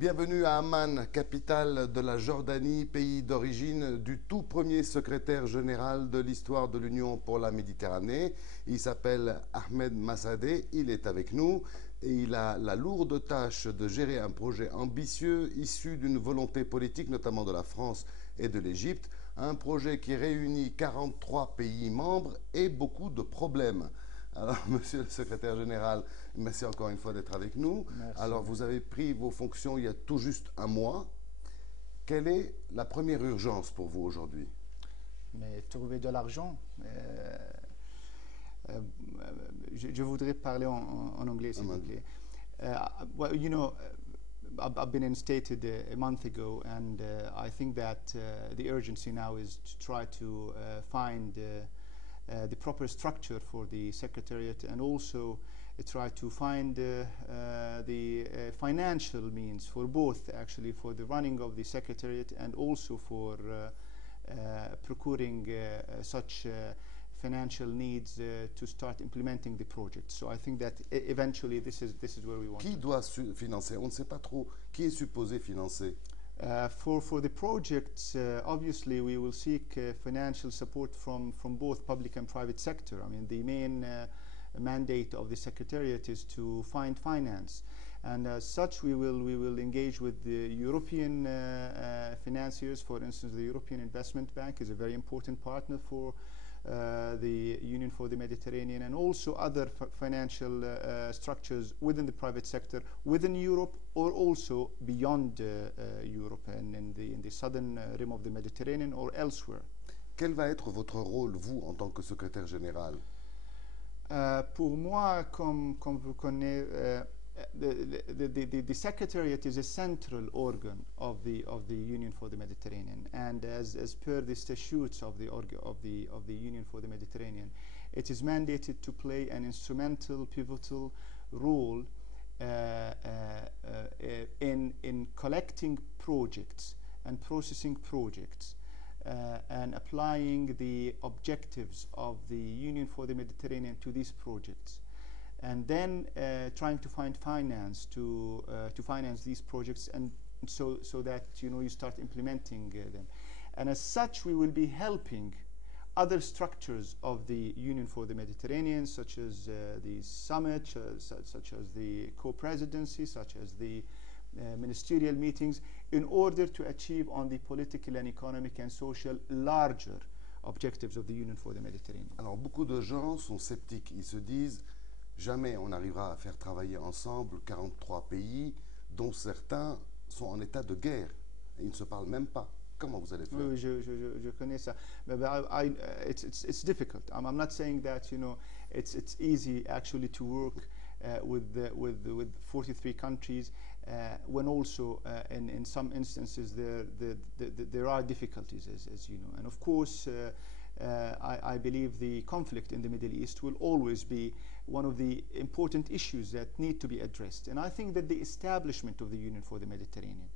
Bienvenue à Amman, capitale de la Jordanie, pays d'origine du tout premier secrétaire général de l'histoire de l'Union pour la Méditerranée. Il s'appelle Ahmad Masa'deh, il est avec nous et il a la lourde tâche de gérer un projet ambitieux issu d'une volonté politique, notamment de la France et de l'Égypte, un projet qui réunit 43 pays membres et beaucoup de problèmes. Alors, monsieur le secrétaire général, merci encore une fois d'être avec nous. Merci. Alors, vous avez pris vos fonctions il y a tout juste un mois. Quelle est la première urgence pour vous aujourd'hui? Mais trouver de l'argent. Je voudrais parler en anglais, s'il vous plaît. Well, you know, I've been instated a month ago, and I think that the urgency now is to try to find the proper structure for the Secretariat, and also try to find the financial means for both, actually, for the running of the Secretariat and also for procuring such financial needs to start implementing the project. So I think that eventually this is where we want. Qui doit financer? On ne sait pas trop. Qui est supposé financer? For the projects, obviously we will seek financial support from both public and private sector. I mean, the main mandate of the Secretariat is to find finance, and as such we will engage with the European financiers. For instance, the European Investment Bank is a very important partner for the Union for the Mediterranean, and also other financial structures within the private sector, within Europe or also beyond Europe and in the southern rim of the Mediterranean or elsewhere. Quel va être votre rôle, vous, en tant que secrétaire général? Pour moi, comme vous connaissez, the Secretariat is a central organ of the Union for the Mediterranean, and as per the statutes of the Union for the Mediterranean, it is mandated to play an instrumental, pivotal role in collecting projects and processing projects and applying the objectives of the Union for the Mediterranean to these projects, and then trying to find finance to finance these projects, and so that you start implementing them. And as such, we will be helping other structures of the Union for the Mediterranean, such as the summit, such as the co-presidency, such as the ministerial meetings, in order to achieve on the political and economic and social larger objectives of the Union for the Mediterranean. Alors, beaucoup de gens sont sceptiques. Ils se disent jamais on arrivera à faire travailler ensemble 43 pays dont certains sont en état de guerre. Et ils ne se parlent même pas. Comment vous allez faire? Oui, je connais ça. But it's difficult. I'm not saying that it's easy actually to work with 43 countries when also in some instances there are difficulties, as you know. And of course, I believe the conflict in the Middle East will always be one of the important issues that need to be addressed. And I think that the establishment of the Union for the Mediterranean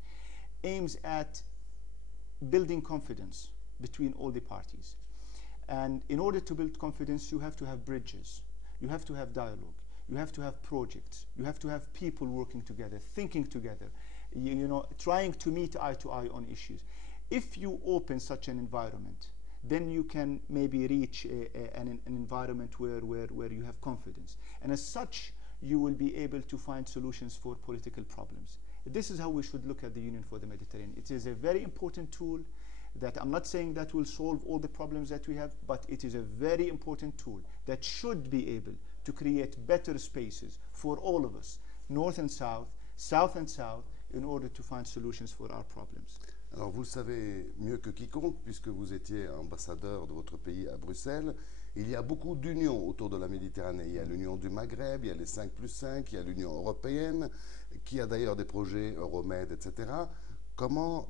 aims at building confidence between all the parties. And in order to build confidence, you have to have bridges, you have to have dialogue, you have to have projects, you have to have people working together, thinking together, trying to meet eye to eye on issues. If you open such an environment, then you can maybe reach an environment where you have confidence. And as such, you will be able to find solutions for political problems. This is how we should look at the Union for the Mediterranean. It is a very important tool that I'm not saying that will solve all the problems that we have, but it is a very important tool that should be able to create better spaces for all of us, north and south, south and south, in order to find solutions for our problems. Alors, vous le savez mieux que quiconque, puisque vous étiez ambassadeur de votre pays à Bruxelles. Il y a beaucoup d'unions autour de la Méditerranée. Il y a l'Union du Maghreb, il y a les 5+5, il y a l'Union européenne, qui a d'ailleurs des projets Euromed, etc.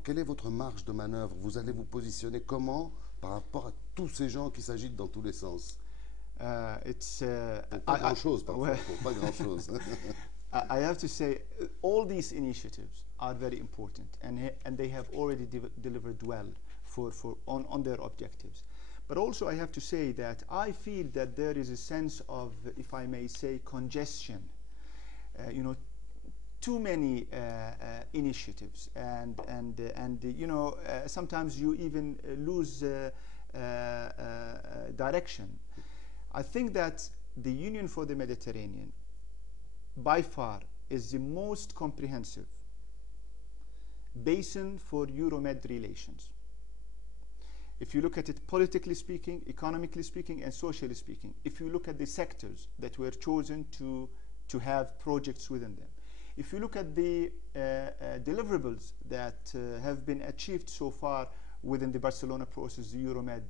Quelle est votre marge de manœuvre? Vous allez vous positionner comment par rapport à tous ces gens qui s'agitent dans tous les sens? Pas grand-chose, parfois, pas grand-chose. I have to say, all these initiatives are very important, and they have already delivered well on their objectives. But also I have to say that I feel that there is a sense of, if I may say, congestion. Too many initiatives, and you know, sometimes you even lose direction. I think that the Union for the Mediterranean, by far, is the most comprehensive basin for Euro-Med relations. If you look at it politically speaking, economically speaking, and socially speaking, if you look at the sectors that were chosen to have projects within them, if you look at the deliverables that have been achieved so far within the Barcelona process, the Euro-Med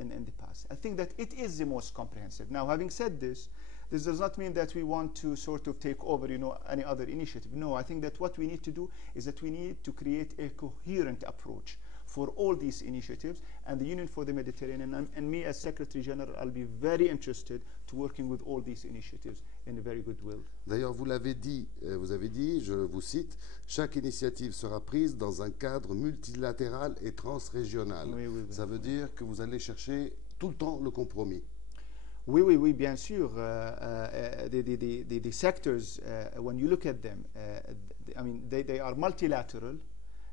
in the past, I think that it is the most comprehensive. Now, having said this, this does not mean that we want to sort of take over, you know, any other initiative. No, I think that what we need to do is that we need to create a coherent approach for all these initiatives, and the Union for the Mediterranean, and me as Secretary General, I'll be very interested to working with all these initiatives in a very good will. D'ailleurs, vous l'avez dit, vous avez dit, je vous cite, chaque initiative sera prise dans un cadre multilatéral et transrégional. Oui, oui, oui. Ça veut dire que vous allez chercher tout le temps le compromis. Oui, oui, oui, bien sûr. The sectors, when you look at them, I mean, they are multilateral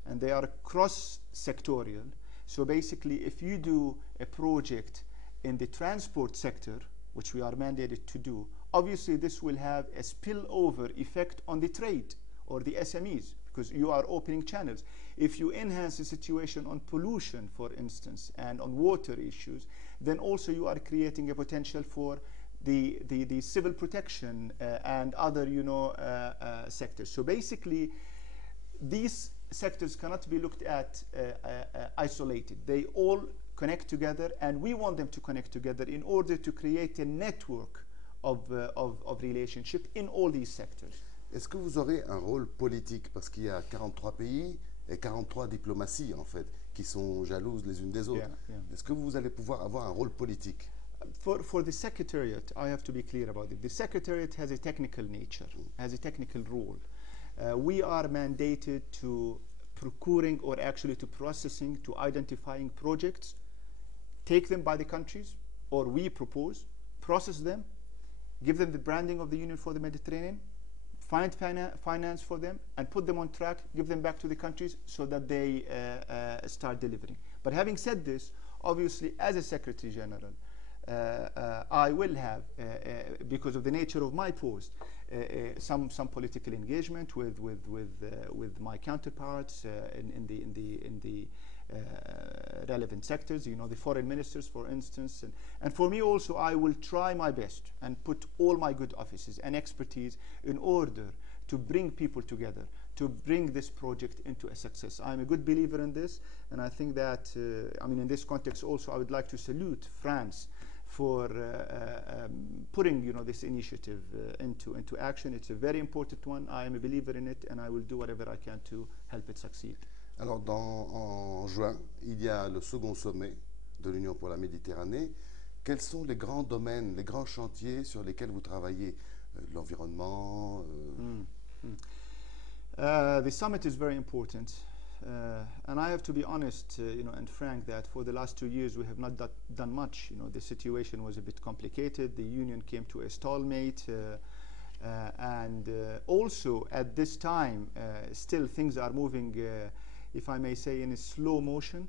and they are cross-sectorial. So basically, if you do a project in the transport sector, which we are mandated to do, obviously this will have a spillover effect on the trade or the SMEs, because you are opening channels. If you enhance the situation on pollution, for instance, and on water issues, then also you are creating a potential for the civil protection and other, you know, sectors. So basically, these sectors cannot be looked at isolated. They all connect together, and we want them to connect together in order to create a network of relationship in all these sectors. Est-ce que vous aurez un rôle politique? Parce qu'il y a 43 pays et 43 diplomaties, en fait, qui sont jalouses les unes des autres. Yeah. Est-ce que vous allez pouvoir avoir un rôle politique? For the Secretariat, I have to be clear about it. The Secretariat has a technical nature, has a technical role. We are mandated to procuring, or actually to processing, to identifying projects, take them by the countries, or we propose, process them, give them the branding of the Union for the Mediterranean, find finance for them, and put them on track, give them back to the countries so that they start delivering. But having said this, obviously, as a Secretary General, I will have, because of the nature of my post, some political engagement with my counterparts in the relevant sectors, you know, the foreign ministers, for instance, and for me also, I will try my best and put all my good offices and expertise in order to bring people together, to bring this project into a success. I'm a good believer in this, and I think that, I mean, in this context also, I would like to salute France for putting, you know, this initiative into action. It's a very important one. I am a believer in it, and I will do whatever I can to help it succeed. Alors, en juin, il y a le second sommet de l'Union pour la Méditerranée. Quels sont les grands domaines, les grands chantiers sur lesquels vous travaillez? L'environnement The summit is very important. And I have to be honest, you know, and frank, that for the last 2 years we have not done much. You know, the situation was a bit complicated. The union came to a stalemate, and also at this time, still things are moving, if I may say, in a slow motion.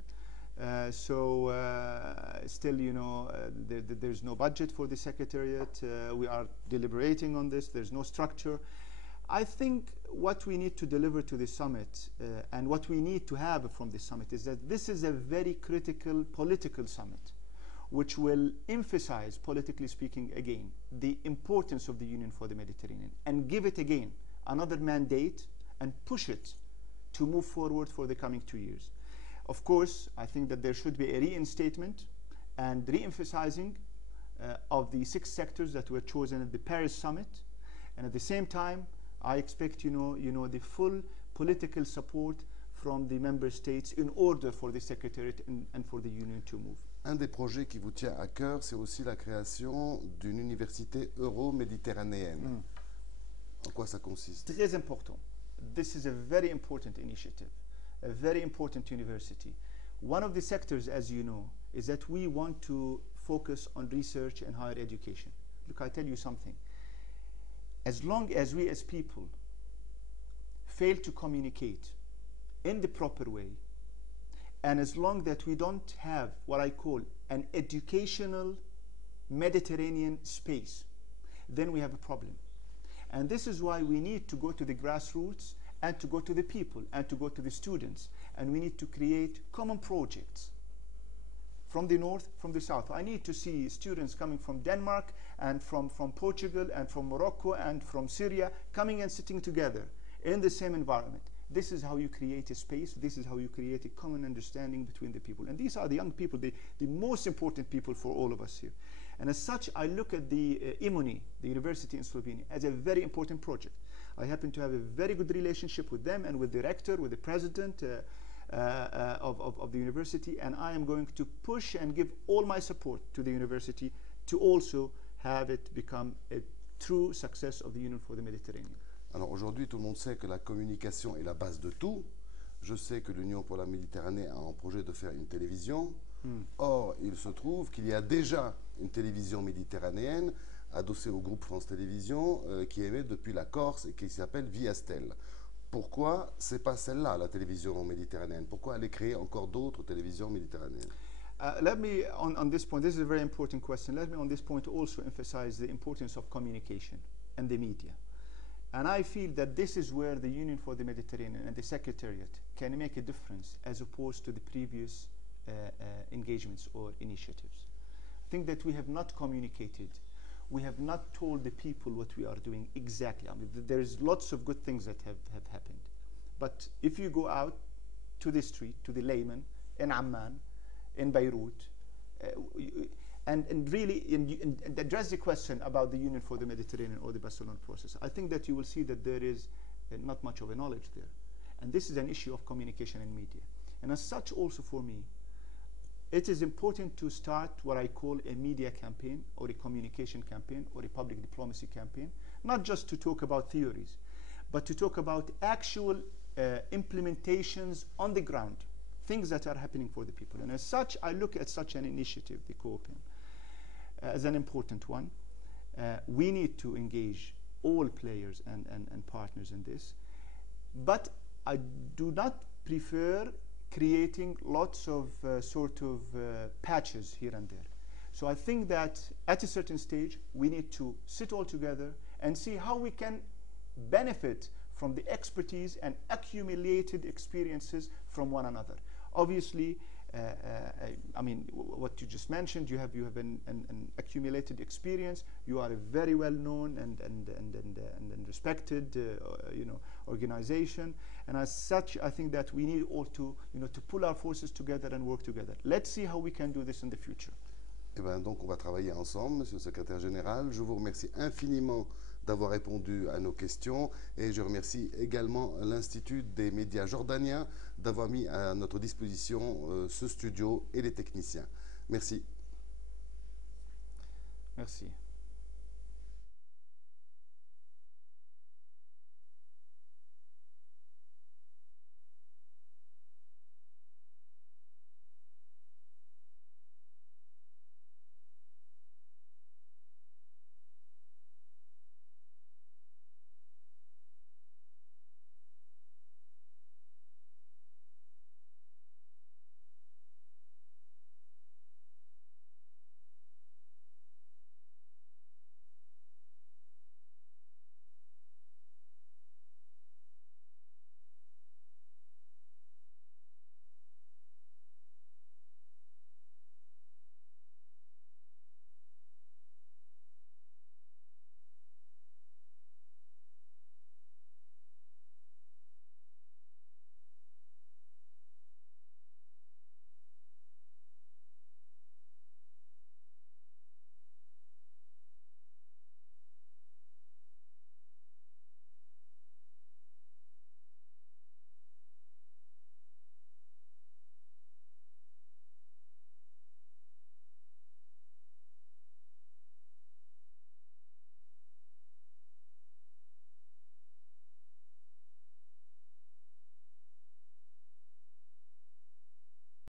So still, you know, there's no budget for the Secretariat. We are deliberating on this. There's no structure. I think what we need to deliver to the summit and what we need to have from the summit is that this is a very critical political summit, which will emphasize, politically speaking, again, the importance of the Union for the Mediterranean, and give it again another mandate and push it to move forward for the coming 2 years. Of course, I think that there should be a reinstatement and re-emphasizing of the 6 sectors that were chosen at the Paris summit, and at the same time, I expect, you know, the full political support from the member states in order for the Secretariat and for the Union to move. Un des projets qui vous tient à cœur, c'est aussi la création d'une université euro-méditerranéenne. En quoi ça consiste? Très important. This is a very important initiative, a very important university. One of the sectors, as you know, is that we want to focus on research and higher education. Look, I tell you something. As long as we as people fail to communicate in the proper way, and as long that we don't have what I call an educational Mediterranean space, then we have a problem. And this is why we need to go to the grassroots and to go to the people and to go to the students, and we need to create common projects from the north, from the south. I need to see students coming from Denmark and from Portugal and from Morocco and from Syria coming and sitting together in the same environment. This is how you create a space. This is how you create a common understanding between the people. And these are the young people, the most important people for all of us here. And as such, I look at the IMUNI, the university in Slovenia, as a very important project. I happen to have a very good relationship with them and with the rector, with the president of the university, and I am going to push and give all my support to the university to also have it become a true success of the Union for the Mediterranean. Alors aujourd'hui, tout le monde sait que la communication est la base de tout. Je sais que l'Union pour la Méditerranée a en projet de faire une télévision. Or, il se trouve qu'il y a déjà une télévision méditerranéenne adossée au groupe France Télévisions qui émet depuis la Corse et qui s'appelle Viastel. Pourquoi c'est pas celle-là, la télévision méditerranéenne? Pourquoi aller créer encore d'autres télévisions méditerranéennes? Let me, on this point, this is a very important question. Let me on this point also emphasize the importance of communication and the media. And I feel that this is where the Union for the Mediterranean and the Secretariat can make a difference as opposed to the previous engagements or initiatives. I think that we have not communicated. We have not told the people what we are doing exactly. I mean, there's lots of good things that have happened. But if you go out to the street, to the layman, in Amman, in Beirut, and really address the question about the Union for the Mediterranean or the Barcelona process, I think that you will see that there is not much of a knowledge there. And this is an issue of communication and media. And as such, also for me, it is important to start what I call a media campaign or a communication campaign or a public diplomacy campaign, not just to talk about theories, but to talk about actual implementations on the ground, things that are happening for the people. And as such, I look at such an initiative, the COPEN, as an important one. We need to engage all players and partners in this, but I do not prefer creating lots of patches here and there. So I think that at a certain stage, we need to sit all together and see how we can benefit from the expertise and accumulated experiences from one another. Obviously, I mean, what you just mentioned, you have an accumulated experience. You are a very well-known and respected, organization. And as such, I think that we need all to pull our forces together and work together. Let's see how we can do this in the future. Eh bien, donc, on va travailler ensemble, Monsieur le Secrétaire Général. Je vous remercie infiniment d'avoir répondu à nos questions et je remercie également l'Institut des médias jordaniens d'avoir mis à notre disposition ce studio et les techniciens. Merci. Merci.